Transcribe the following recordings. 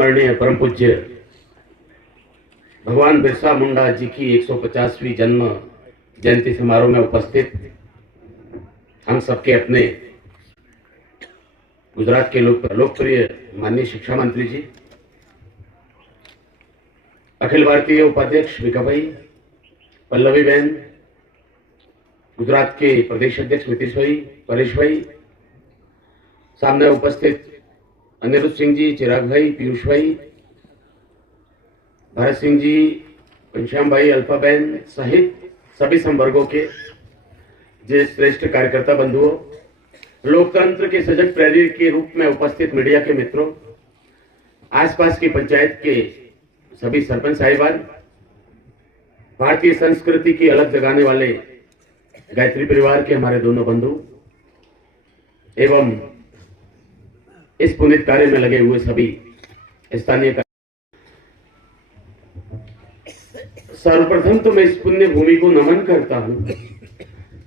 आदरणीय परम पूज्य भगवान बिरसा मुंडा जी की 150वीं जन्म जयंती समारोह में उपस्थित हम सबके अपने गुजरात के लोकप्रिय माननीय शिक्षा मंत्री जी, अखिल भारतीय उपाध्यक्ष विका भाई, पल्लवी बहन, गुजरात के प्रदेश अध्यक्ष नीतीश भाई, परेश भाई, सामने उपस्थित अनिरुद्ध सिंह जी, चिराग भाई, पीयूष भाई, भरत सिंह जी, घनश्याम भाई, अल्फा बहन सहित सभी संवर्गों के जो श्रेष्ठ कार्यकर्ता बंधुओं, लोकतंत्र के सजग प्रहरी के रूप में उपस्थित मीडिया के मित्रों, आसपास की पंचायत के सभी सरपंच साहिबान, भारतीय संस्कृति की अलग जगाने वाले गायत्री परिवार के हमारे दोनों बंधु एवं इस पुनीत कार्य में लगे हुए सभी स्थानीय। सर्वप्रथम तो मैं इस पुण्य भूमि को नमन करता हूं,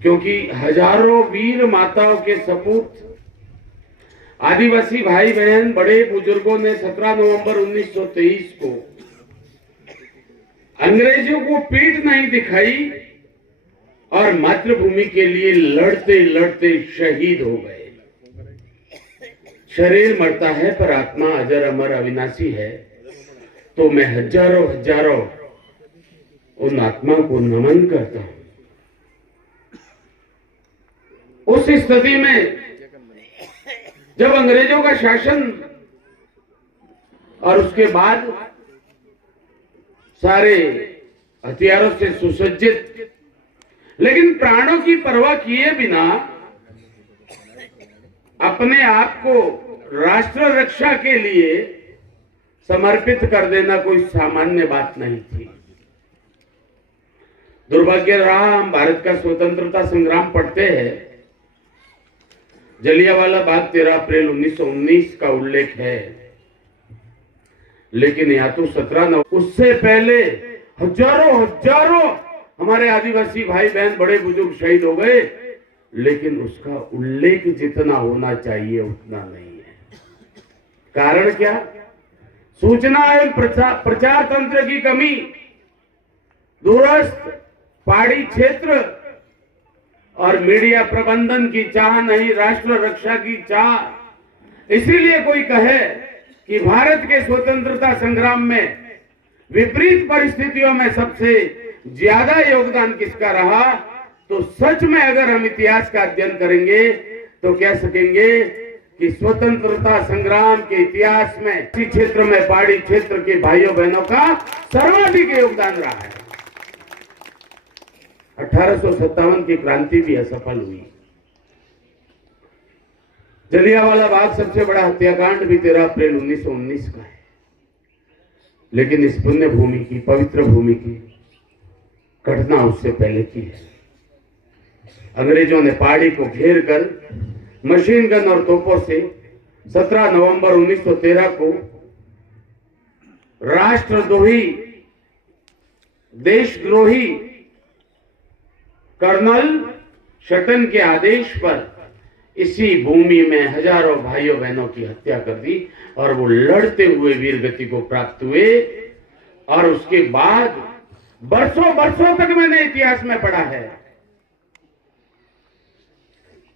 क्योंकि हजारों वीर माताओं के सपूत आदिवासी भाई बहन बड़े बुजुर्गों ने 17 नवंबर 1923 को अंग्रेजों को पीठ नहीं दिखाई और मातृभूमि के लिए लड़ते लड़ते शहीद हो गए। शरीर मरता है पर आत्मा अजर अमर अविनाशी है, तो मैं हजारों हजारों उन आत्मा को नमन करता हूं। उस स्थिति में जब अंग्रेजों का शासन और उसके बाद सारे हथियारों से सुसज्जित लेकिन प्राणों की परवाह किए बिना अपने आप को राष्ट्र रक्षा के लिए समर्पित कर देना कोई सामान्य बात नहीं थी। दुर्भाग्य रहा, हम भारत का स्वतंत्रता संग्राम पढ़ते हैं, जलियांवाला बाग 13 अप्रैल 1919 का उल्लेख है, लेकिन या तो 17 नवंबर, उससे पहले हजारों हजारों हमारे आदिवासी भाई बहन बड़े बुजुर्ग शहीद हो गए, लेकिन उसका उल्लेख जितना होना चाहिए उतना नहीं है। कारण क्या? सूचना एवं प्रचार तंत्र की कमी, दूरस्थ पहाड़ी क्षेत्र और मीडिया प्रबंधन की चाह नहीं, राष्ट्र रक्षा की चाह। इसीलिए कोई कहे कि भारत के स्वतंत्रता संग्राम में विपरीत परिस्थितियों में सबसे ज्यादा योगदान किसका रहा, तो सच में अगर हम इतिहास का अध्ययन करेंगे तो कह सकेंगे कि स्वतंत्रता संग्राम के इतिहास में इसी क्षेत्र में पहाड़ी क्षेत्र के भाइयों बहनों का सर्वाधिक योगदान रहा है। 1857 की क्रांति भी असफल हुई। जलियांवाला बाग सबसे बड़ा हत्याकांड भी 13 अप्रैल 1919 का है, लेकिन इस पुण्य भूमि की, पवित्र भूमि की घटना उससे पहले की है। अंग्रेजों ने पहाड़ी को घेर कर मशीन गन और तोपों से 17 नवंबर 1913 को राष्ट्रद्रोही, देशद्रोही कर्नल शटन के आदेश पर इसी भूमि में हजारों भाइयों बहनों की हत्या कर दी और वो लड़ते हुए वीरगति को प्राप्त हुए। और उसके बाद बरसों बरसों तक मैंने इतिहास में पढ़ा है,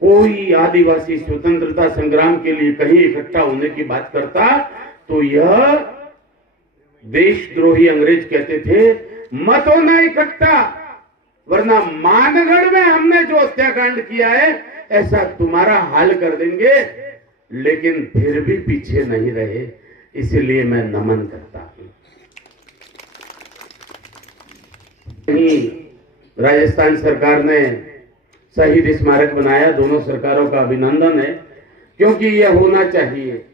कोई आदिवासी स्वतंत्रता संग्राम के लिए कहीं इकट्ठा होने की बात करता तो यह देशद्रोही अंग्रेज कहते थे, मत होना इकट्ठा, वरना मानगढ़ में हमने जो हत्याकांड किया है ऐसा तुम्हारा हाल कर देंगे। लेकिन फिर भी पीछे नहीं रहे, इसलिए मैं नमन करता हूं। राजस्थान सरकार ने शहीद स्मारक बनाया, दोनों सरकारों का अभिनंदन है, क्योंकि यह होना चाहिए।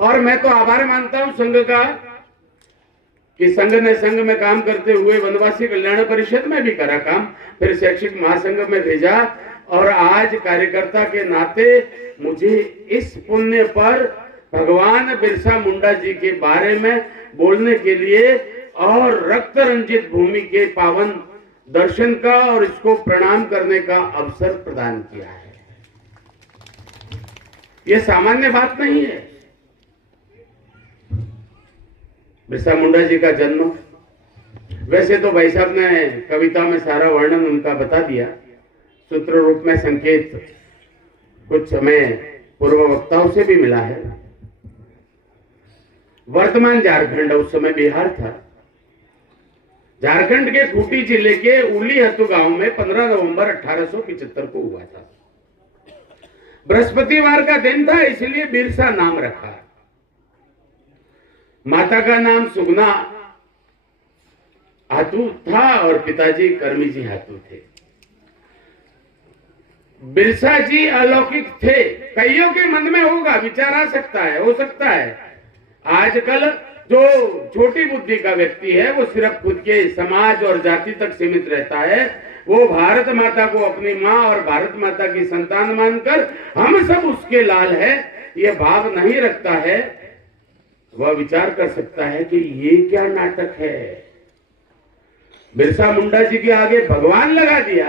और मैं तो आभार मानता हूं संघ का कि संघ ने संघ में काम करते हुए वनवासी कल्याण परिषद में भी करा काम, फिर शैक्षिक महासंघ में भेजा, और आज कार्यकर्ता के नाते मुझे इस पुण्य पर भगवान बिरसा मुंडा जी के बारे में बोलने के लिए और रक्त रंजित भूमि के पावन दर्शन का और इसको प्रणाम करने का अवसर प्रदान किया है। यह सामान्य बात नहीं है। बिरसा मुंडा जी का जन्म, वैसे तो भाई साहब ने कविता में सारा वर्णन उनका बता दिया, सूत्र रूप में संकेत कुछ हमें पूर्व वक्ताओं से भी मिला है। वर्तमान झारखंड, उस समय बिहार था, झारखंड के खूंटी जिले के उलीहतु गांव में 15 नवंबर 1875 को हुआ था। बृहस्पतिवार का दिन था, इसलिए बिरसा नाम रखा। माता का नाम सुगना हाथू था और पिताजी करमी जी हाथू थे। बिरसा जी अलौकिक थे। कईयों के मन में होगा, विचार आ सकता है, हो सकता है आजकल जो छोटी बुद्धि का व्यक्ति है वो सिर्फ खुद के समाज और जाति तक सीमित रहता है, वो भारत माता को अपनी माँ और भारत माता की संतान मानकर हम सब उसके लाल है, ये भाव नहीं रखता है। वह विचार कर सकता है कि ये क्या नाटक है, बिरसा मुंडा जी के आगे भगवान लगा दिया।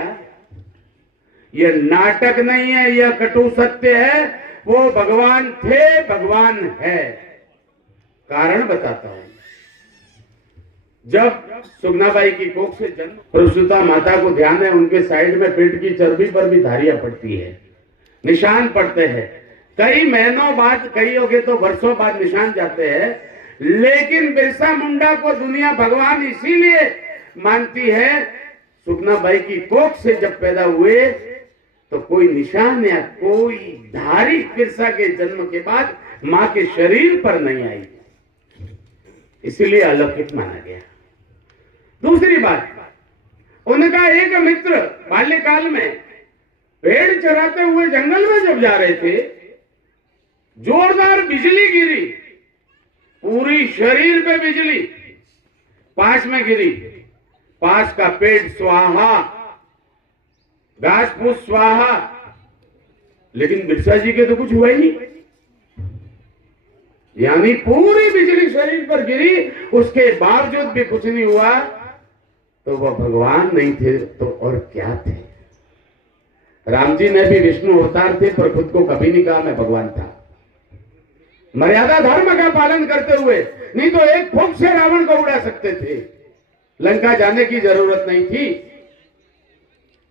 यह नाटक नहीं है, यह कटु सत्य है। वो भगवान थे, भगवान है। कारण बताता हूं। जब सुगनाबाई की कोख से जन्म, प्रसूता माता को ध्यान है, उनके साइड में पेट की चर्बी पर भी धारियां पड़ती है, निशान पड़ते हैं। कई महीनों बाद, कई हो गए तो वर्षों बाद निशान जाते हैं, लेकिन बिरसा मुंडा को दुनिया भगवान इसीलिए मानती है। सुगनाबाई की कोख से जब पैदा हुए तो कोई निशान या कोई धारी बिरसा के जन्म के बाद मां के शरीर पर नहीं आई, इसीलिए अलौकिक माना गया। दूसरी बात, उनका एक मित्र बाल्यकाल में पेड़ चराते हुए जंगल में जब जा रहे थे, जोरदार बिजली गिरी, पूरी शरीर पे बिजली, पास में गिरी, पास का पेड़ स्वाहा, घास फूस स्वाहा, लेकिन बिरसा जी के तो कुछ हुआ ही नहीं। यानी पूरी बिजली शरीर पर गिरी, उसके बावजूद भी कुछ नहीं हुआ, तो वह भगवान नहीं थे तो और क्या थे। राम जी ने भी विष्णु अवतार थे, पर खुद को कभी नहीं कहा मैं भगवान था। मर्यादा धर्म का पालन करते हुए, नहीं तो एक फूंक से रावण को उड़ा सकते थे, लंका जाने की जरूरत नहीं थी।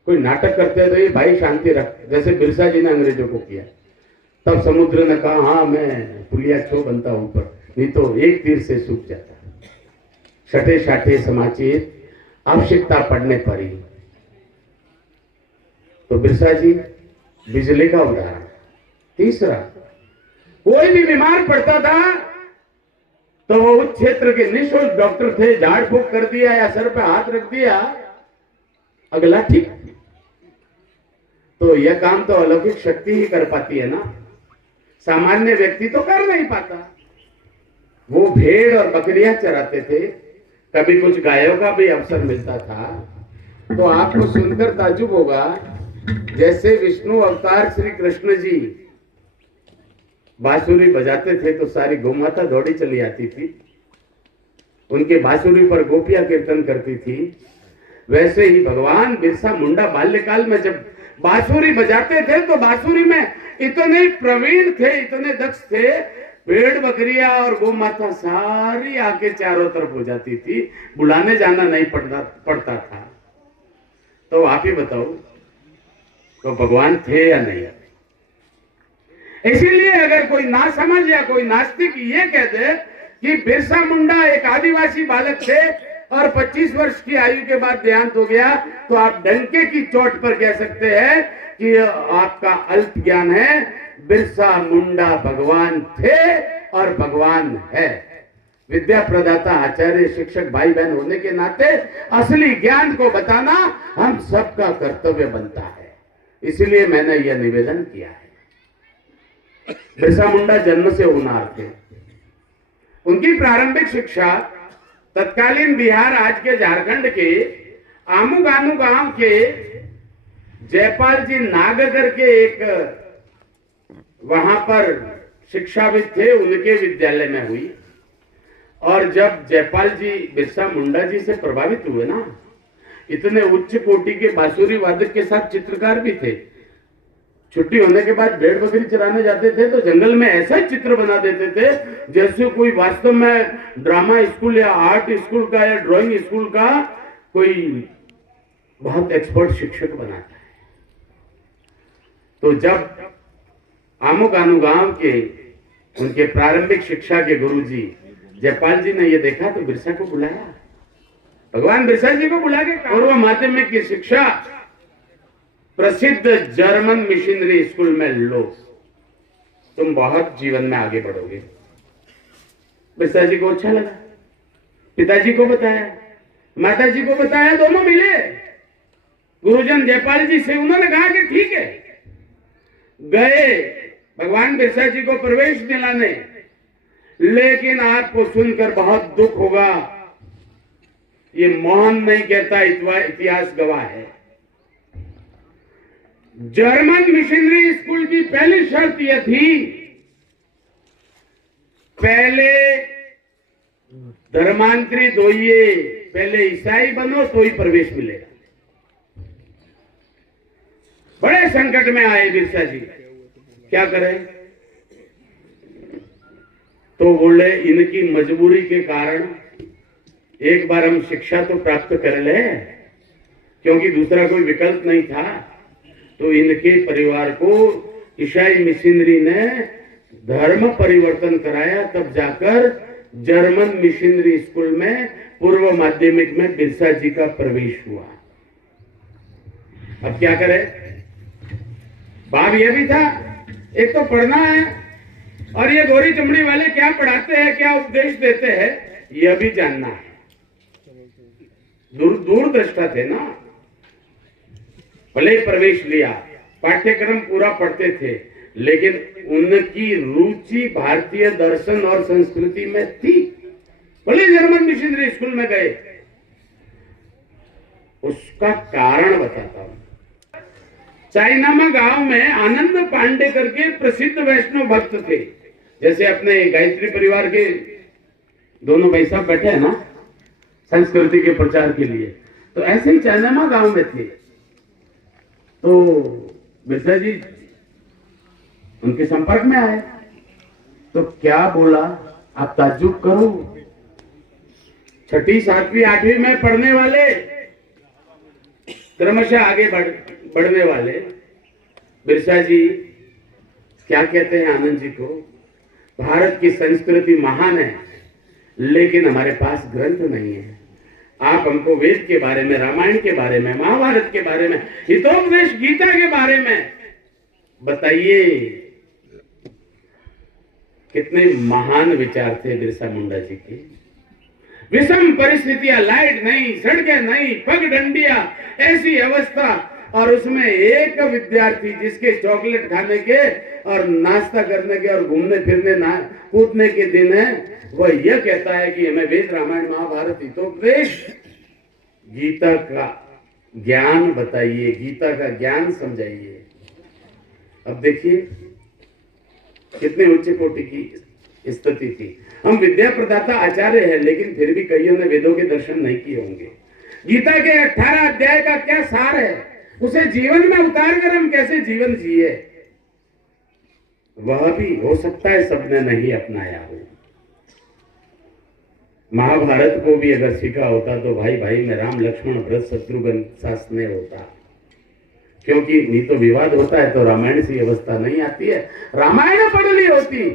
कोई नाटक करते तो ये भाई शांति रख, जैसे बिरसा जी ने अंग्रेजों को किया। तब समुद्र ने कहा हाँ मैं पुलिया छो बनता हूं ऊपर, नहीं तो एक तीर से सूख जाता। छठे छाठे समाचित आवश्यकता पड़ने पर ही। तो बिरसा जी बिजली का उदाहरण। तीसरा, कोई भी बीमार पड़ता था तो वो उस क्षेत्र के निःशुल्क डॉक्टर थे, झाड़ फूक कर दिया या सर पे हाथ रख दिया, अगला ठीक। तो यह काम तो अलौकिक शक्ति ही कर पाती है ना, सामान्य व्यक्ति तो कर नहीं पाता। वो भेड़ और बकरियां चराते थे, कभी कुछ गायों का भी अवसर मिलता था। तो आपको सुनकर ताज्जुब होगा, जैसे विष्णु अवतार श्री कृष्ण जी बांसुरी बजाते थे तो सारी गोमाता दौड़ी चली आती थी, उनके बांसुरी पर गोपियां कीर्तन करती थी। वैसे ही भगवान बिरसा मुंडा बाल्यकाल में जब बांसुरी बजाते थे तो बांसुरी में इतने प्रवीण थे, इतने दक्ष थे, भेड़ बकरियां और गोमाता सारी आके चारों तरफ हो जाती थी, बुलाने जाना नहीं पड़ता था। तो आप ही बताओ, तो भगवान थे या नहीं? इसीलिए अगर कोई नासमझ या कोई नास्तिक ये कह दे कि बिरसा मुंडा एक आदिवासी बालक थे और 25 वर्ष की आयु के बाद देहांत हो गया, तो आप डंके की चोट पर कह सकते हैं कि आपका अल्प ज्ञान है। बिरसा मुंडा भगवान थे और भगवान है। विद्या प्रदाता, आचार्य, शिक्षक, भाई बहन होने के नाते असली ज्ञान को बताना हम सबका कर्तव्य बनता है। इसलिए मैंने यह निवेदन किया है। बिरसा मुंडा जन्म से होनहार थे। उनकी प्रारंभिक शिक्षा तत्कालीन बिहार, आज के झारखंड के आमुगानू गांव के जयपाल जी नागगर के एक वहां पर शिक्षाविद थे, उनके विद्यालय में हुई। और जब जयपाल जी बिरसा मुंडा जी से प्रभावित हुए ना, इतने उच्च कोटि के बांसुरी वादक के साथ चित्रकार भी थे, छुट्टी होने के बाद भेड़ बकरी चराने जाते थे तो जंगल में ऐसा चित्र बना देते थे जैसे कोई वास्तव में ड्रामा स्कूल या आर्ट स्कूल का या ड्राइंग स्कूल का कोई बहुत एक्सपर्ट शिक्षक बनाता है। तो जब आमुक गांव के उनके प्रारंभिक शिक्षा के गुरुजी जयपाल जी ने ये देखा तो बिरसा को बुलाया, भगवान बिरसा जी को बुला के पूर्व माध्यमिक की शिक्षा प्रसिद्ध जर्मन मिशनरी स्कूल में लो, तुम बहुत जीवन में आगे बढ़ोगे। बिरसा जी को अच्छा लगा, पिताजी को बताया, माताजी को बताया, दोनों मिले गुरुजन जयपाल जी से, उन्होंने कहा कि ठीक है। गए भगवान बिरसा जी को प्रवेश दिलाने, लेकिन आपको सुनकर बहुत दुख होगा, ये मोहन नहीं कहता, इतिहास गवाह है। जर्मन मिशनरी स्कूल की पहली शर्त यह थी, पहले धर्मांतरित होइए, पहले ईसाई बनो तो ही प्रवेश मिलेगा। बड़े संकट में आए बिरसा जी, क्या करें? तो बोले इनकी मजबूरी के कारण एक बार हम शिक्षा तो प्राप्त कर ले, क्योंकि दूसरा कोई विकल्प नहीं था। तो इनके परिवार को ईसाई मिशनरी ने धर्म परिवर्तन कराया, तब जाकर जर्मन मिशनरी स्कूल में पूर्व माध्यमिक में बिरसा जी का प्रवेश हुआ। अब क्या करें? भाव यह भी था, एक तो पढ़ना है और ये गोरी चमड़ी वाले क्या पढ़ाते हैं, क्या उपदेश देते हैं, यह भी जानना है। दूरदृष्टा थे ना, भले प्रवेश लिया, पाठ्यक्रम पूरा पढ़ते थे, लेकिन उनकी रुचि भारतीय दर्शन और संस्कृति में थी। भले जर्मन मिशनरी स्कूल में गए, उसका कारण बताता हूं। चाइनामा गांव में आनंद पांडे करके प्रसिद्ध वैष्णव भक्त थे, जैसे अपने गायत्री परिवार के दोनों भाई साहब बैठे हैं ना संस्कृति के प्रचार के लिए, तो ऐसे ही चाइनामा गांव में थे। तो बिरसा जी उनके संपर्क में आए, तो क्या बोला आप ताज्जुब करो, 6ठी 7वीं 8वीं में पढ़ने वाले, क्रमशः आगे बढ़ने वाले बिरसा जी क्या कहते हैं आनंद जी को, भारत की संस्कृति महान है, लेकिन हमारे पास ग्रंथ नहीं है। आप हमको वेद के बारे में, रामायण के बारे में, महाभारत के बारे में, हितोपदेश गीता के बारे में बताइए। कितने महान विचार थे बिरसा मुंडा जी के। विषम परिस्थितियां, लाइट नहीं, सड़कें नहीं, पगडंडियां, ऐसी अवस्था, और उसमें एक विद्यार्थी जिसके चॉकलेट खाने के और नाश्ता करने के और घूमने फिरने कूदने के दिन है, वह यह कहता है कि हमें वेद रामायण महाभारत हितोपदेश गीता का ज्ञान बताइए, गीता का ज्ञान समझाइए। अब देखिए कितने उच्च कोटि की स्थिति थी। हम विद्या प्रदाता आचार्य हैं, लेकिन फिर भी कईयों ने वेदों के दर्शन नहीं किए होंगे। गीता के 18 अध्याय का क्या सार है, उसे जीवन में उतार कर हम कैसे जीवन जिए, वह भी हो सकता है सबने नहीं अपनाया हो। महाभारत को भी अगर सीखा होता तो भाई भाई में राम लक्ष्मण भरत शत्रुघ्न सा स्नेह होता, क्योंकि नहीं तो विवाद होता है तो रामायण सी अवस्था नहीं आती है। रामायण पढ़ ली होती,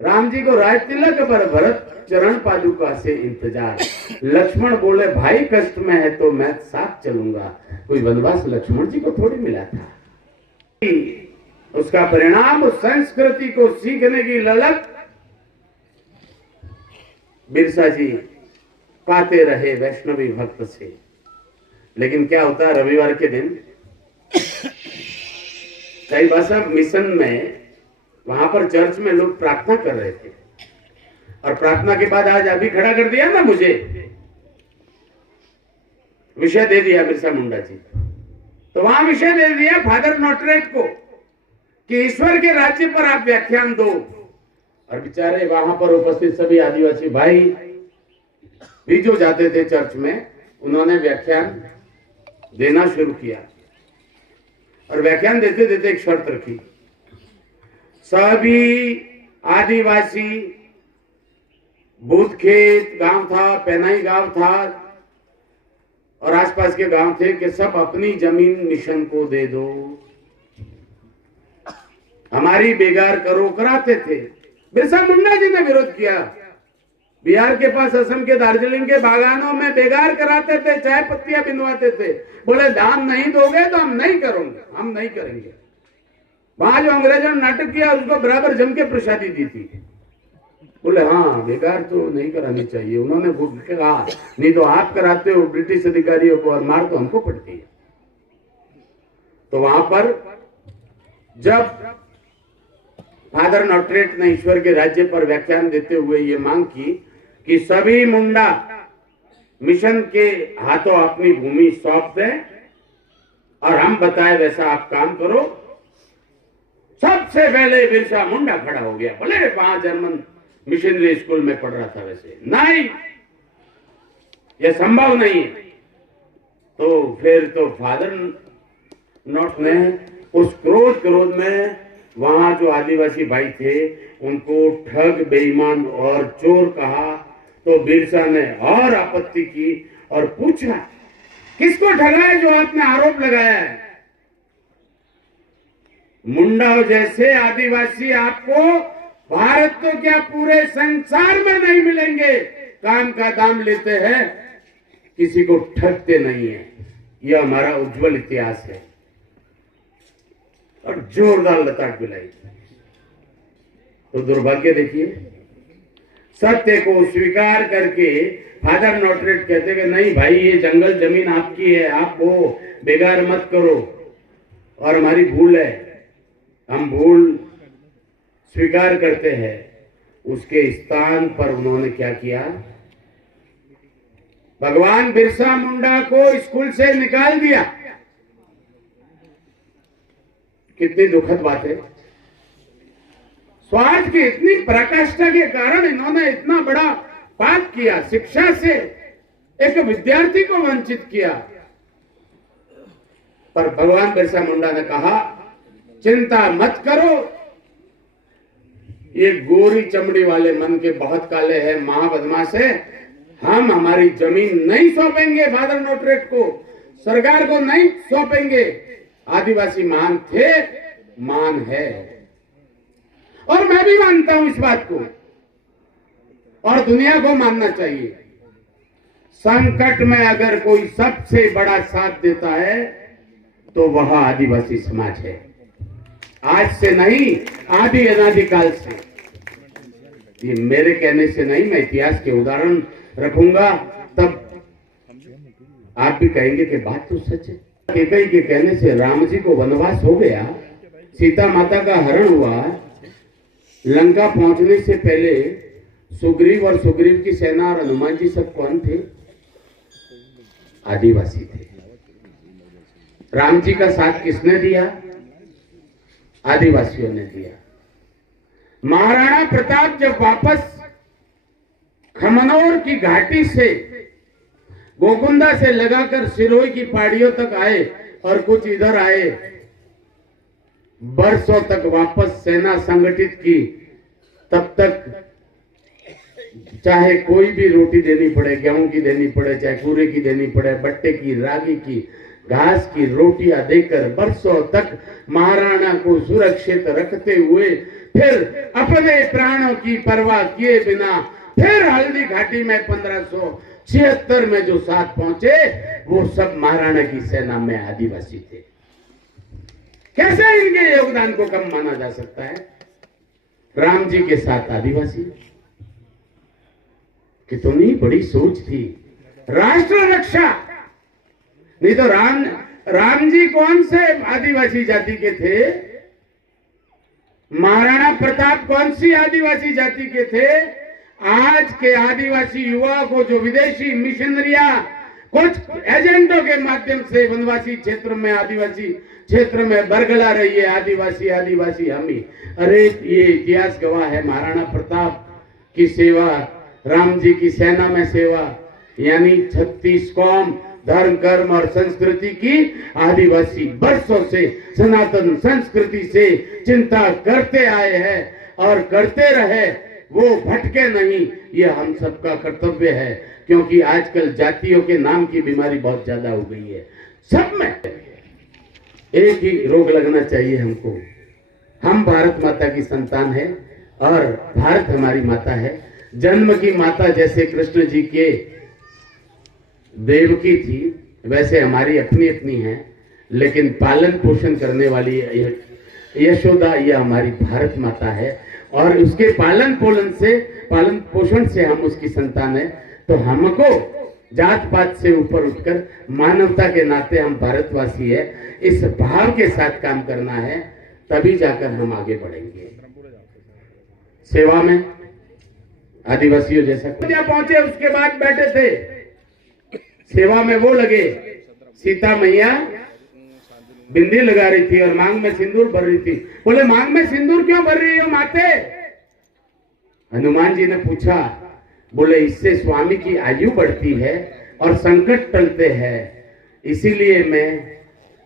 राम जी को राज तिलक पर भरत चरण पादुका से इंतजार, लक्ष्मण बोले भाई कष्ट में है तो मैं साथ चलूंगा, कोई वनवास लक्ष्मण जी को थोड़ी मिला था। उसका परिणाम उस संस्कृति को सीखने की ललक बिरसा जी पाते रहे वैष्णवी भक्त से। लेकिन क्या होता है, रविवार के दिन कई बार मिशन में वहां पर चर्च में लोग प्रार्थना कर रहे थे, और प्रार्थना के बाद आज अभी खड़ा कर दिया ना, मुझे विषय दे दिया बिरसा मुंडा जी, तो वहां विषय दे दिया फादर नोटरेट को कि ईश्वर के राज्य पर आप व्याख्यान दो। और बेचारे वहां पर उपस्थित सभी आदिवासी भाई भी जो जाते थे चर्च में, उन्होंने व्याख्यान देना शुरू किया। और व्याख्यान देते देते एक शर्त रखी, सभी आदिवासी, बूथखेत गांव था, पेनाई गांव था और आसपास के गांव थे कि सब अपनी जमीन मिशन को दे दो, हमारी बेगार करो कराते थे। बिरसा मुंडा जी ने विरोध किया। बिहार के पास असम के दार्जिलिंग के बागानों में बेगार कराते थे, चाय पत्तियां बिनवाते थे। बोले दाम नहीं दोगे तो हम नहीं करेंगे, हम नहीं करेंगे। वहां जो अंग्रेजों ने नाटक किया उसको बराबर जम के प्रसादी दी थी। बोले हाँ बेगार तो नहीं करानी चाहिए। उन्होंने कहा नहीं तो आप कराते हो ब्रिटिश अधिकारियों को और मार तो हमको पड़ती है। तो वहां पर जब फादर नॉटरेट ने ईश्वर के राज्य पर व्याख्यान देते हुए ये मांग की कि सभी मुंडा मिशन के हाथों अपनी भूमि सौंप दें और हम बताए वैसा आप काम करो, सबसे पहले बिरसा मुंडा खड़ा हो गया। बोले वहां जर्मन मिशनरी स्कूल में पढ़ रहा था, वैसे नहीं, यह संभव नहीं है। तो फिर तो फादर नॉट ने उस क्रोध में वहां जो आदिवासी भाई थे उनको ठग, बेईमान और चोर कहा। तो बिरसा ने और आपत्ति की और पूछा किसको ठगा है जो आपने आरोप लगाया है? मुंडा जैसे आदिवासी आपको भारत तो क्या पूरे संसार में नहीं मिलेंगे। काम का दाम लेते हैं, किसी को ठगते नहीं है। यह हमारा उज्जवल इतिहास है। और जोरदार लताट पिलाई। तो दुर्भाग्य देखिए, सत्य को स्वीकार करके फादर नॉटरेट कहते कि नहीं भाई ये जंगल जमीन आपकी है, आप वो बेगार मत करो और हमारी भूल है, हम भूल स्वीकार करते हैं। उसके स्थान पर उन्होंने क्या किया, भगवान बिरसा मुंडा को स्कूल से निकाल दिया। कितनी दुखद बात है। स्वार्थ की इतनी पराकाष्ठा के कारण इन्होंने इतना बड़ा पाप किया, शिक्षा से एक विद्यार्थी को वंचित किया। पर भगवान बिरसा मुंडा ने कहा चिंता मत करो, ये गोरी चमड़ी वाले मन के बहुत काले हैं, महाबदमाश है, हम हमारी जमीन नहीं सौंपेंगे फादर नॉटरेट को, सरकार को नहीं सौंपेंगे। आदिवासी मान थे, मान है, और मैं भी मानता हूं इस बात को, और दुनिया को मानना चाहिए। संकट में अगर कोई सबसे बड़ा साथ देता है तो वह आदिवासी समाज है। आज से नहीं, आदि अनादिकाल से। ये मेरे कहने से नहीं, मैं इतिहास के उदाहरण रखूंगा, तब आप भी कहेंगे कि बात तो सच है। कैकेयी के कहने से राम जी को वनवास हो गया, सीता माता का हरण हुआ। लंका पहुंचने से पहले सुग्रीव और सुग्रीव की सेना और हनुमान जी सब कौन थे? आदिवासी थे। राम जी का साथ किसने दिया? आदिवासियों ने दिया। महाराणा प्रताप जब वापस खमनौर की घाटी से गोकुंदा से लगाकर सिरोही की पहाड़ियों तक आए और कुछ इधर आए, बरसों तक वापस सेना संगठित की, तब तक चाहे कोई भी रोटी देनी पड़े, गेहूं की देनी पड़े, चाहे कूरे की देनी पड़े, बट्टे की, रागी की, घास की रोटियां देकर बरसों तक महाराणा को सुरक्षित रखते हुए फिर अपने प्राणों की परवाह किए बिना फिर हल्दी घाटी में 1576 में जो साथ पहुंचे, वो सब महाराणा की सेना में आदिवासी थे। कैसे इनके योगदान को कम माना जा सकता है? राम जी के साथ आदिवासी, कितनी बड़ी सोच थी। राष्ट्र रक्षा, नहीं तो राम जी कौन से आदिवासी जाति के थे? महाराणा प्रताप कौन सी आदिवासी जाति के थे? आज के आदिवासी युवा को जो विदेशी मिशनरियां कुछ एजेंटों के माध्यम से वनवासी क्षेत्र में, आदिवासी क्षेत्र में बरगला रही है, आदिवासी आदिवासी हम ही। अरे ये इतिहास गवाह है, महाराणा प्रताप की सेवा, राम जी की सेना में सेवा, यानी 36 कौम धर्म कर्म और संस्कृति की आदिवासी वर्षों से सनातन संस्कृति से चिंता करते आए हैं और करते रहे, वो भटके नहीं, ये हम सबका कर्तव्य है। क्योंकि आजकल जातियों के नाम की बीमारी बहुत ज्यादा हो गई है। सब में एक ही रोग लगना चाहिए हमको। हम भारत माता की संतान है और भारत हमारी माता है। जन्म की माता जैसे कृष्ण जी के देवकी थी, वैसे हमारी अपनी अपनी है, लेकिन पालन पोषण करने वाली यशोदा यह हमारी भारत माता है और उसके पालन पोषण से हम उसकी संतान है। तो हमको जात पात से ऊपर उठकर मानवता के नाते हम भारतवासी है, इस भाव के साथ काम करना है, तभी जाकर हम आगे बढ़ेंगे। सेवा में आदिवासियों जैसा पहुंचे, उसके बाद बैठे थे सेवा में, वो लगे। सीता मैया बिंदी लगा रही थी और मांग में सिंदूर भर रही थी। बोले मांग में सिंदूर क्यों भर रही हो माते? हनुमान जी ने पूछा। बोले इससे स्वामी की आयु बढ़ती है और संकट टलते हैं, इसीलिए मैं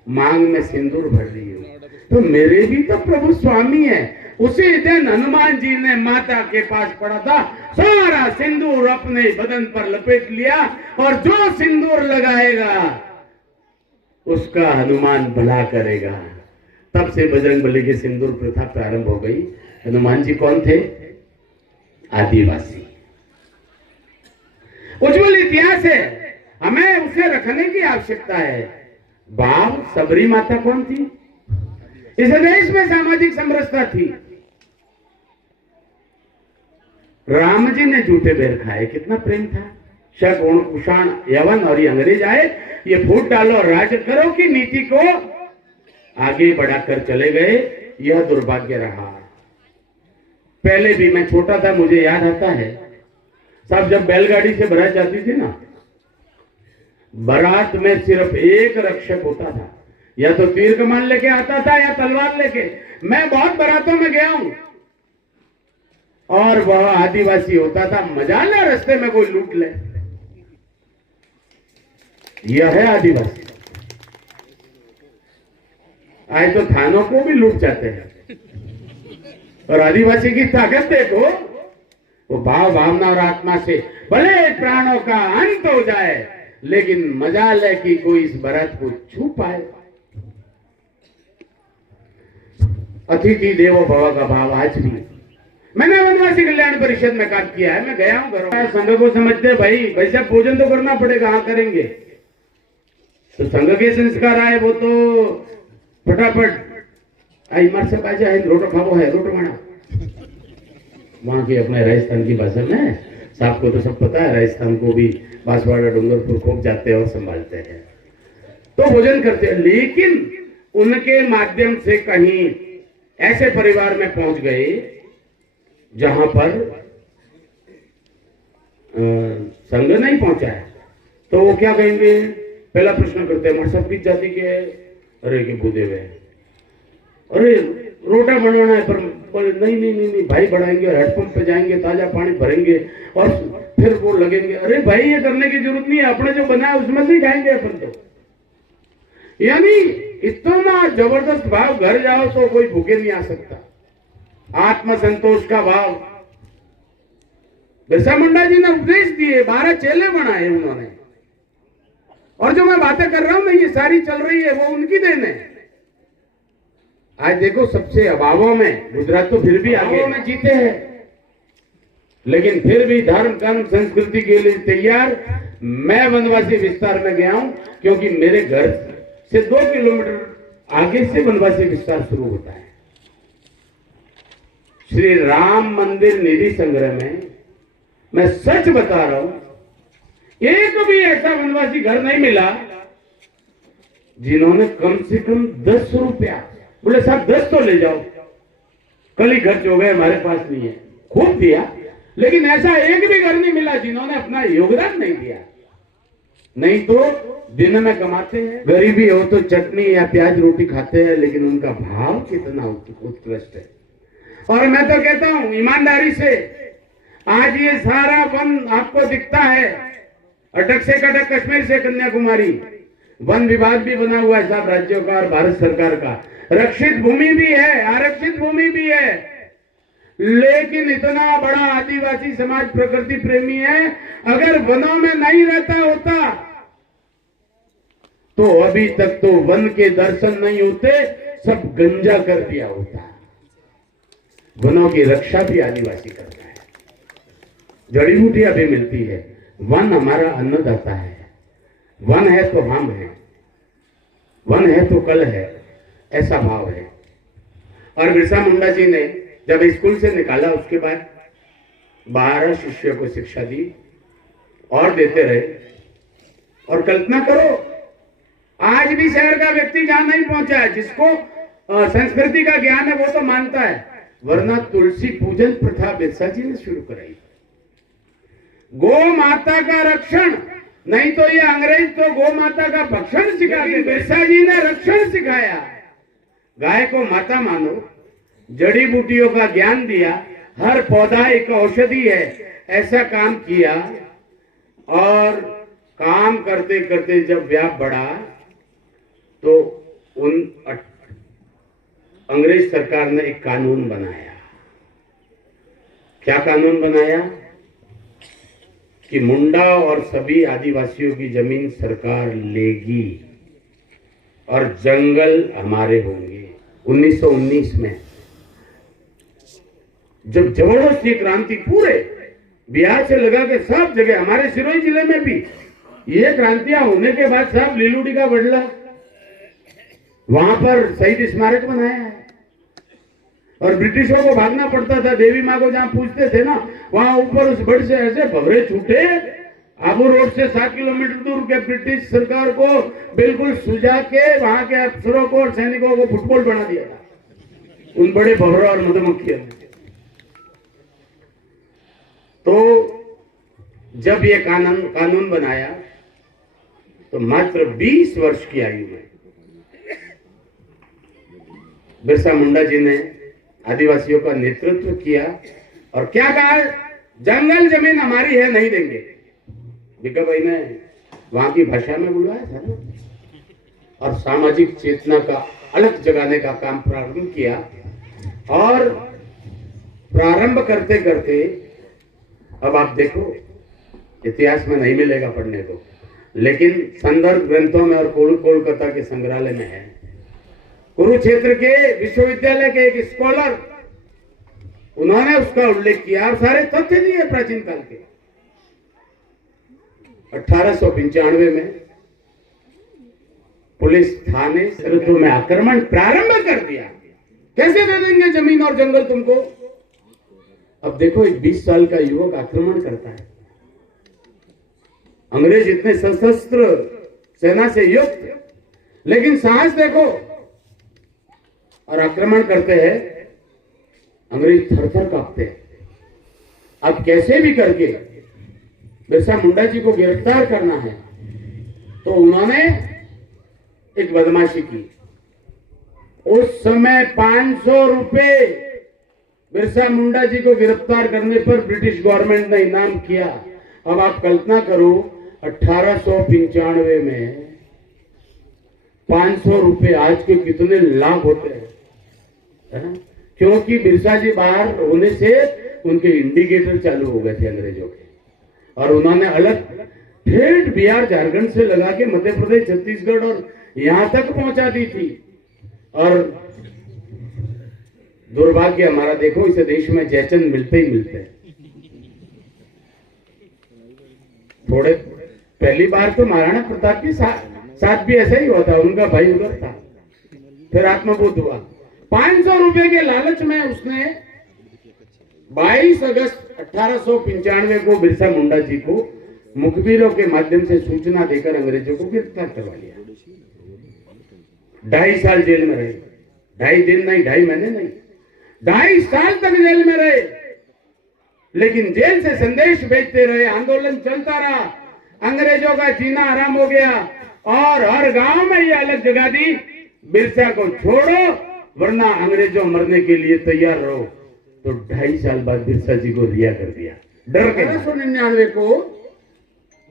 मांग में सिंदूर भर रही हूँ। तो मेरे भी तो प्रभु स्वामी है। उसी दिन हनुमान जी ने माता के पास पड़ा था, सारा सिंदूर अपने बदन पर लपेट लिया और जो सिंदूर लगाएगा उसका हनुमान भला करेगा। तब से बजरंगबली की सिंदूर प्रथा प्रारंभ हो गई। हनुमान जी कौन थे? आदिवासी। उज्जवल इतिहास है, हमें उसे रखने की आवश्यकता है। बाल सबरी माता कौन थी? इस देश में सामाजिक समरसता थी। राम जी ने जूठे बेर खाए, कितना प्रेम था। शक गुण कुषाण यवन और ये अंग्रेज आए, ये फूट डालो राज करो की नीति को आगे बढ़ाकर चले गए। यह दुर्भाग्य रहा। पहले भी मैं छोटा था, मुझे याद आता है साहब, जब बैलगाड़ी से बारात जाती थी ना, बारात में सिर्फ एक रक्षक होता था, या तो तीर कमान लेके आता था या तलवार लेके। मैं बहुत बारातों में गया हूं और वह आदिवासी होता था। मजाला रास्ते में कोई लूट ले, यह है आदिवासी। आज तो थानों को भी लूट जाते हैं। और आदिवासी की ताकत देखो, वो भाव भावना और आत्मा से भले प्राणों का अंत हो जाए, लेकिन मजाल है कि कोई इस बारात को छू पाए। अतिथि देवो भव का भाव आज भी मैंने वनवासी कल्याण परिषद में काम किया है। मैं गया हूं घरों, संघ को समझते भाई वैसा भोजन तो करना पड़ेगा, हाँ करेंगे। तो संघ के संस्कार आए, वो तो फटाफट आई मर से बाजा है, रोटो खाओ है, रोटो माना। वहां की अपने राजस्थान की भाषा में, साहब को तो सब पता है, राजस्थान को भी बांसवाड़ा डूंगरपुर खूब जाते हैं और संभालते हैं, तो भोजन करते हैं। लेकिन उनके माध्यम से कहीं ऐसे परिवार में पहुंच गए जहां पर संघ नहीं पहुंचा है, तो वो क्या कहेंगे? पहला प्रश्न करते हैं, सब किस जाति के? अरे के बुधे हुए, अरे रोटा बनवाना है, पर नहीं नहीं नहीं नहीं भाई बढ़ाएंगे, हेडपंप पे जाएंगे, ताजा पानी भरेंगे और फिर वो लगेंगे। अरे भाई ये करने की जरूरत नहीं है, अपने जो बना है उसमें से ही खाएंगे अपन तो। यानी इतना जबरदस्त भाव, घर जाओ तो कोई भूखे नहीं आ सकता। आत्मसंतोष का भाव बिरसा मुंडा जी ने उपदेश दिए, 12 चेले बनाए उन्होंने। और जो मैं बातें कर रहा हूं ना, ये सारी चल रही है, वो उनकी देन है। आज देखो सबसे अभावों में गुजरात तो फिर भी आगे में जीते हैं, लेकिन फिर भी धर्म कर्म संस्कृति के लिए तैयार। मैं वनवासी विस्तार में गया हूं क्योंकि मेरे घर से 2 किलोमीटर आगे से वनवासी विस्तार शुरू होता है। श्री राम मंदिर निधि संग्रह में मैं सच बता रहा हूं, एक भी ऐसा वनवासी घर नहीं मिला जिन्होंने कम से कम 10 रुपया, बोले साहब 10 तो ले जाओ, कल ही खर्च हो गए, हमारे पास नहीं है, खूब दिया। लेकिन ऐसा एक भी घर नहीं मिला जिन्होंने अपना योगदान नहीं दिया। नहीं तो दिन में कमाते हैं, गरीबी हो तो चटनी या प्याज रोटी खाते हैं, लेकिन उनका भाव कितना उत्कृष्ट है। और मैं तो कहता हूं ईमानदारी से, आज ये सारा वन आपको दिखता है, अटक से कटक, कश्मीर से कन्याकुमारी। वन विभाग भी बना हुआ है साहब राज्यों का और भारत सरकार का। रक्षित भूमि भी है, आरक्षित भूमि भी है, लेकिन इतना बड़ा आदिवासी समाज प्रकृति प्रेमी है, अगर वनों में नहीं रहता होता तो अभी तक तो वन के दर्शन नहीं होते, सब गंजा कर दिया होता। वनों की रक्षा भी आदिवासी करता है, जड़ी बूटियां भी मिलती है। वन हमारा अन्नदाता है। वन है तो हम हैं, वन है तो कल है, ऐसा भाव है। और बिरसा मुंडा जी ने जब स्कूल से निकाला उसके बाद 12 शिष्यों को शिक्षा दी और देते रहे। और कल्पना करो, आज भी शहर का व्यक्ति जहां नहीं पहुंचा है, जिसको संस्कृति का ज्ञान है वो तो मानता है, वरना तुलसी पूजन प्रथा बिरसा जी ने शुरू कराई। गौ माता का रक्षण, नहीं तो ये अंग्रेज तो गौ माता का भक्षण सिखाते, बिरसा जी ने रक्षण सिखाया। गाय को माता मानो, जड़ी बूटियों का ज्ञान दिया, हर पौधा एक औषधि है, ऐसा काम किया। और काम करते करते जब व्याप बढ़ा तो अंग्रेज सरकार ने एक कानून बनाया। क्या कानून बनाया? कि मुंडा और सभी आदिवासियों की जमीन सरकार लेगी और जंगल हमारे होंगे। 1919 में जब जबरदस्त ये क्रांति पूरे बिहार से लगा के सब जगह, हमारे सिरोही जिले में भी ये क्रांतियां होने के बाद साहब लीलूड़ी का बदला, वहां पर शहीद स्मारक बनाया है। और ब्रिटिशों को भागना पड़ता था, देवी माँ को जहां पूछते थे ना, वहां ऊपर उस बड़ से ऐसे भवरे छूटे, आबू रोड से 7 किलोमीटर दूर के ब्रिटिश सरकार को बिल्कुल सुझा के वहां के अफसरों को और सैनिकों को फुटबॉल बना दिया था उन बड़े भवरों और मधुमक्खियों ने। तो जब ये कानून बनाया तो मात्र 20 वर्ष की आयु में बिरसा मुंडा जी ने आदिवासियों का नेतृत्व किया और क्या कहा? जंगल जमीन हमारी है, नहीं देंगे। भिक्का भाई ने वहां की भाषा में बुलवाया था ना, और सामाजिक चेतना का अलग जगाने का काम प्रारंभ किया। और प्रारंभ करते करते अब आप देखो, इतिहास में नहीं मिलेगा पढ़ने को, लेकिन संदर्भ ग्रंथों में और कोलकाता के संग्रहालय में है। कुरुक्षेत्र के विश्वविद्यालय के एक स्कॉलर, उन्होंने उसका उल्लेख किया और सारे तथ्य दिए प्राचीन काल के। 1895 में पुलिस थाने नेतृत्व में आक्रमण प्रारंभ कर दिया। कैसे दे देंगे जमीन और जंगल तुमको? अब देखो, एक 20 साल का युवक आक्रमण करता है। अंग्रेज इतने सशस्त्र सेना से युक्त, लेकिन साहस देखो, और आक्रमण करते हैं। अंग्रेज थर-थर कांपते हैं। अब कैसे भी करके बिरसा मुंडा जी को गिरफ्तार करना है, तो उन्होंने एक बदमाशी की। उस समय 500 रुपए बिरसा मुंडा जी को गिरफ्तार करने पर ब्रिटिश गवर्नमेंट ने इनाम किया। अब आप कल्पना करो, 1895 में 500 रुपए आज के कितने लाख होते हैं, है? क्योंकि बिरसा जी बाहर होने से उनके इंडिकेटर चालू हो गए थे अंग्रेजों के, और उन्होंने अलग ठेठ बिहार झारखंड से लगा के मध्य प्रदेश, छत्तीसगढ़ और यहां तक पहुंचा दी थी। और दुर्भाग्य हमारा देखो, इस देश में जयचंद मिलते ही मिलते हैं। थोड़े पहली बार तो महाराणा प्रताप के साथ भी ऐसा ही हुआ था, उनका भाई उधर था, फिर आत्मबोध हुआ। 500 रुपए के लालच में उसने 22 अगस्त 1895 को बिरसा मुंडा जी को मुखबिरों के माध्यम से सूचना देकर अंग्रेजों को गिरफ्तार करवा लिया। 2.5 साल जेल में रहे, 2.5 दिन नहीं, 2.5 महीने नहीं, 2.5 साल तक जेल में रहे। लेकिन जेल से संदेश भेजते रहे, आंदोलन चलता रहा, अंग्रेजों का जीना आराम हो गया और हर गांव में ये अलग जगह दी, बिरसा को छोड़ो वरना अंग्रेजों मरने के लिए तैयार रहो। तो 2.5 साल बाद बिरसा जी को रिहा कर दिया डर के। 1899 को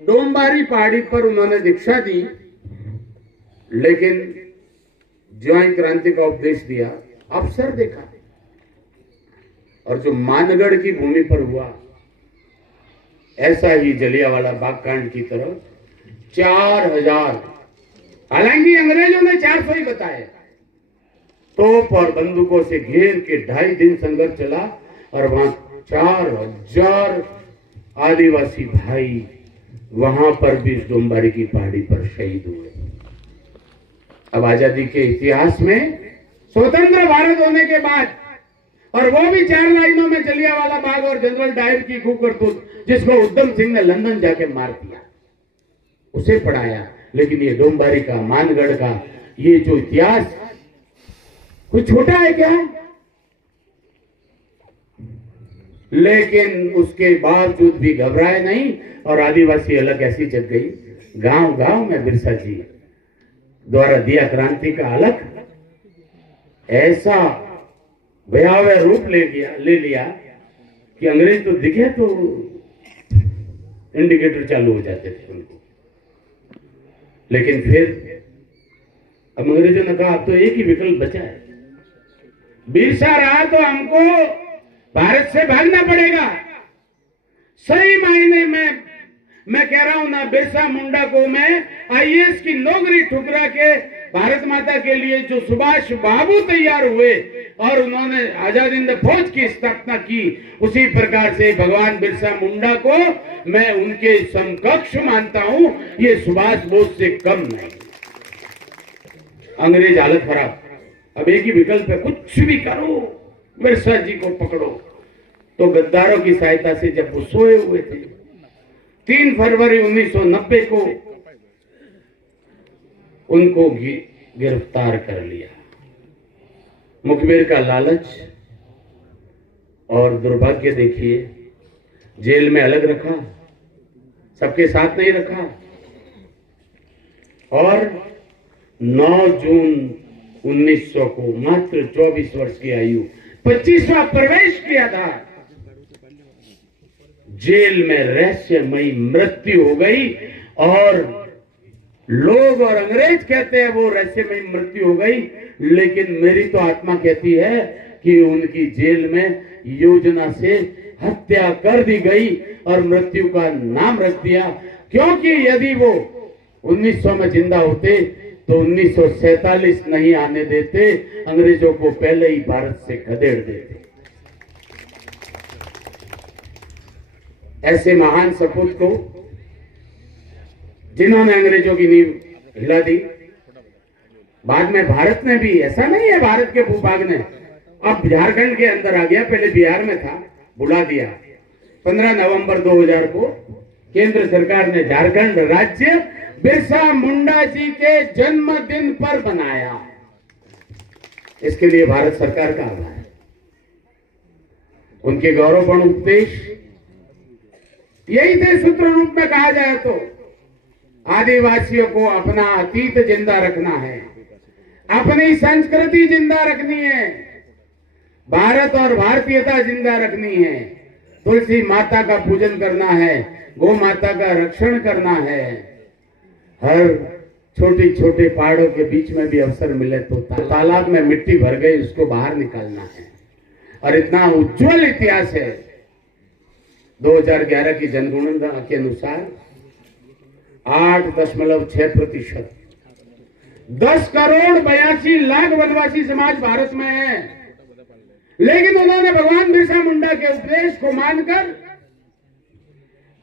डोंबारी पहाड़ी पर उन्होंने दीक्षा दी, लेकिन ज्वाई क्रांति का उपदेश दिया, अवसर देखा, और जो मानगढ़ की भूमि पर हुआ, ऐसा ही जलियांवाला बाग कांड की तरह 4000, हालांकि अंग्रेजों ने 400 ही बताया, तोप और बंदूकों से घेर के 2.5 दिन संघर्ष चला और वहां 4000 आदिवासी भाई वहां पर भी इस डोंबारी की पहाड़ी पर शहीद हुए। अब आजादी के इतिहास में स्वतंत्र भारत होने के बाद, और वो भी 4 लाइनों में जलियांवाला बाग और जनरल डायर की खूबकरतूत, जिसको उधम सिंह ने लंदन जाके मार दिया, उसे पढ़ाया। लेकिन ये डोंबारी का, मानगढ़ का ये जो इतिहास, कुछ छोटा है क्या? लेकिन उसके बावजूद भी घबराए नहीं और आदिवासी अलग ऐसी जग गई। गांव गांव में बिरसा जी द्वारा दिया क्रांति का अलग ऐसा भयावह रूप ले लिया कि अंग्रेज तो दिखे तो इंडिकेटर चालू हो जाते थे उनको। लेकिन फिर अब अंग्रेजों ने कहा अब तो एक ही विकल्प बचा है, बिरसा रहा तो हमको भारत से भागना पड़ेगा। सही मायने में मैं कह रहा हूं ना, बिरसा मुंडा को मैं आईएएस की नौकरी ठुकरा के भारत माता के लिए जो सुभाष बाबू तैयार हुए और उन्होंने आजाद हिंद फौज की स्थापना की, उसी प्रकार से भगवान बिरसा मुंडा को मैं उनके समकक्ष मानता हूं, ये सुभाष बोस से कम नहीं। अंग्रेज हालत खराब, अब एक ही विकल्प है, कुछ भी करो, बिरसा जी को पकड़ो। तो गद्दारों की सहायता से जब वो सोए हुए थे, 3 फरवरी 1990 को उनको गिरफ्तार कर लिया। मुखबिर का लालच और दुर्भाग्य देखिए, जेल में अलग रखा, सबके साथ नहीं रखा। और 9 जून 1900 को मात्र 24 वर्ष की आयु 25वां प्रवेश किया था, जेल में रहस्यमयी मृत्यु हो गई। और लोग और अंग्रेज कहते हैं वो रहस्यमयी मृत्यु हो गई, लेकिन मेरी तो आत्मा कहती है कि उनकी जेल में योजना से हत्या कर दी गई और मृत्यु का नाम रख दिया, क्योंकि यदि वो 1900 में जिंदा होते तो 1947 नहीं आने देते, अंग्रेजों को पहले ही भारत से खदेड़ देते। ऐसे महान सपूत को जिन्होंने अंग्रेजों की नींव हिला दी, बाद में भारत ने भी, ऐसा नहीं है भारत के भूभाग ने अब झारखंड के अंदर आ गया, पहले बिहार में था, बुला दिया। 15 नवंबर 2000 को केंद्र सरकार ने झारखंड राज्य बिरसा मुंडा जी के जन्मदिन पर बनाया। इसके लिए भारत सरकार का आभार है। उनके गौरवपूर्ण उपदेश यही थे, सूत्र रूप में कहा जाए तो आदिवासियों को अपना अतीत जिंदा रखना है, अपनी संस्कृति जिंदा रखनी है, भारत और भारतीयता जिंदा रखनी है, तुलसी माता का पूजन करना है, गौ माता का रक्षण करना है। हर छोटे छोटे पहाड़ों के बीच में भी अवसर मिले तो तालाब में मिट्टी भर गई, उसको बाहर निकालना है। और इतना उज्जवल इतिहास है। 2011 की जनगणना के अनुसार 8.6%, 10 करोड़ 82 लाख वनवासी समाज भारत में है। लेकिन उन्होंने भगवान बिरसा मुंडा के उपदेश को मानकर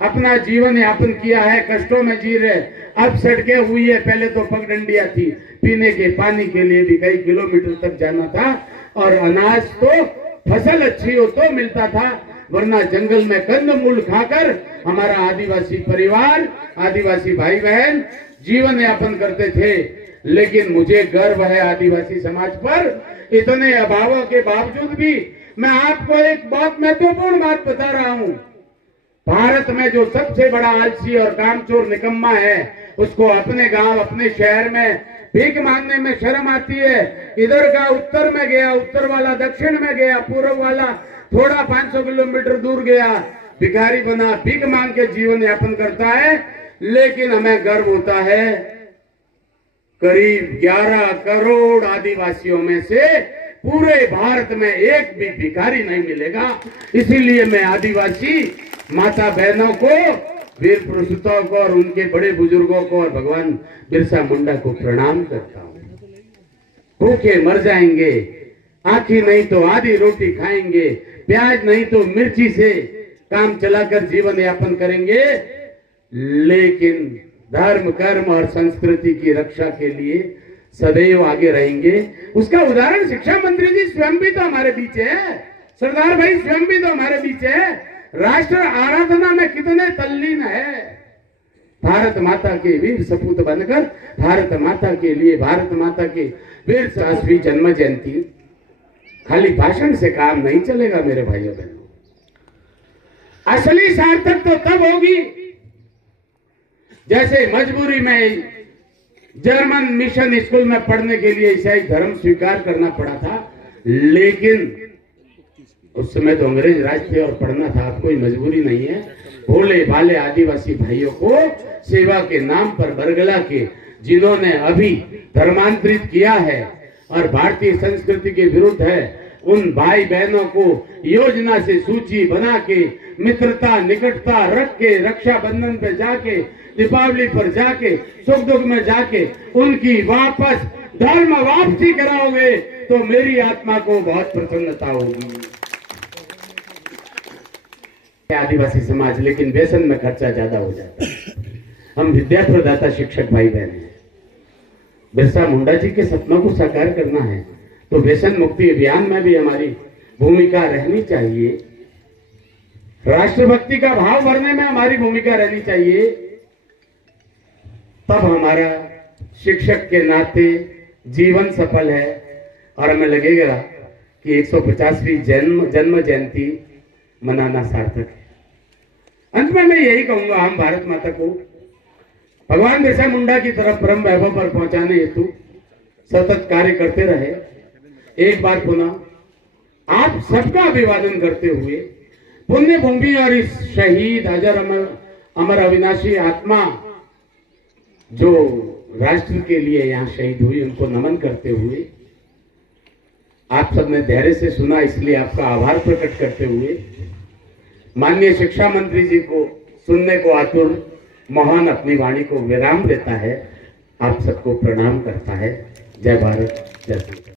अपना जीवन यापन किया है, कष्टों में जी रहे। अब सड़कें हुई है, पहले तो पगडंडियां थी, पीने के पानी के लिए भी कई किलोमीटर तक जाना था, और अनाज तो फसल अच्छी हो तो मिलता था, वरना जंगल में कंदमूल खाकर हमारा आदिवासी परिवार, आदिवासी भाई बहन जीवन यापन करते थे। लेकिन मुझे गर्व है आदिवासी समाज पर, इतने अभावों के बावजूद भी मैं आपको एक बहुत महत्वपूर्ण बात बता रहा हूं। भारत में जो सबसे बड़ा आलसी और कामचोर निकम्मा है, उसको अपने गांव, अपने शहर में भीख मांगने में शर्म आती है। इधर का उत्तर में गया, उत्तर वाला दक्षिण में गया, पूर्व वाला थोड़ा 500 किलोमीटर दूर गया, भिखारी बना भीख मांग के जीवन यापन करता है। लेकिन हमें गर्व होता है करीब 11 करोड़ आदिवासियों में से पूरे भारत में एक भी भिखारी नहीं मिलेगा। इसीलिए मैं आदिवासी माता बहनों को, वीर पुरुषों को और उनके बड़े बुजुर्गों को और भगवान बिरसा मुंडा को प्रणाम करता हूं। भूखे मर जाएंगे, आखी नहीं तो आधी रोटी खाएंगे, प्याज नहीं तो मिर्ची से काम चलाकर जीवन यापन करेंगे, लेकिन धर्म, कर्म और संस्कृति की रक्षा के लिए सदैव आगे रहेंगे। उसका उदाहरण शिक्षा मंत्री जी स्वयं भी तो हमारे बीच है, सरदार भाई स्वयं भी तो हमारे बीच है। राष्ट्र आराधना में कितने तल्लीन है। भारत माता के वीर सपूत बनकर भारत माता के लिए, भारत माता के वीर 50वीं जन्म जयंती खाली भाषण से काम नहीं चलेगा मेरे भाइयों बहनों। असली सार्थक तो तब होगी जैसे मजबूरी में जर्मन मिशन स्कूल में पढ़ने के लिए ईसाई धर्म स्वीकार करना पड़ा था, लेकिन उस समय तो अंग्रेज राज थे और पढ़ना था। अब कोई मजबूरी नहीं है। भोले भाले आदिवासी भाइयों को सेवा के नाम पर बरगला के जिन्होंने अभी धर्मांतरित किया है और भारतीय संस्कृति के विरुद्ध है, उन भाई बहनों को योजना से सूची बना के, मित्रता निकटता रख के, रक्षाबंधन पे जाके, दीपावली पर जाके, सुख दुख में जाके उनकी वापस धर्म वापसी कराओगे तो मेरी आत्मा को बहुत प्रसन्नता होगी। आदिवासी समाज, लेकिन वेतन में खर्चा ज्यादा हो जाता है। हम विद्या प्रदाता शिक्षक भाई बहन हैं। बिरसा मुंडा जी के सपनों को साकार करना है तो व्यसन मुक्ति अभियान में भी हमारी भूमिका रहनी चाहिए। राष्ट्रभक्ति का भाव भरने में हमारी भूमिका रहनी चाहिए। तब हमारा शिक्षक के नाते जीवन सफल है और हमें लगेगा कि 150वीं जन्म जयंती मनाना सार्थक है। अंत में मैं यही कहूंगा, हम भारत माता को भगवान बिरसा मुंडा की तरफ ब्रह्म वैभव पर पहुंचाने हेतु सतत कार्य करते रहे। एक बार पुनः आप सबका अभिवादन करते हुए पुण्य भूमि और इस शहीद अजर अमर अविनाशी आत्मा जो राष्ट्र के लिए यहाँ शहीद हुई, उनको नमन करते हुए, आप सबने धैर्य से सुना इसलिए आपका आभार प्रकट करते हुए, माननीय शिक्षा मंत्री जी को सुनने को आतुर मोहन अपनी वाणी को विराम देता है। आप सबको प्रणाम करता है। जय भारत, जय संविधान।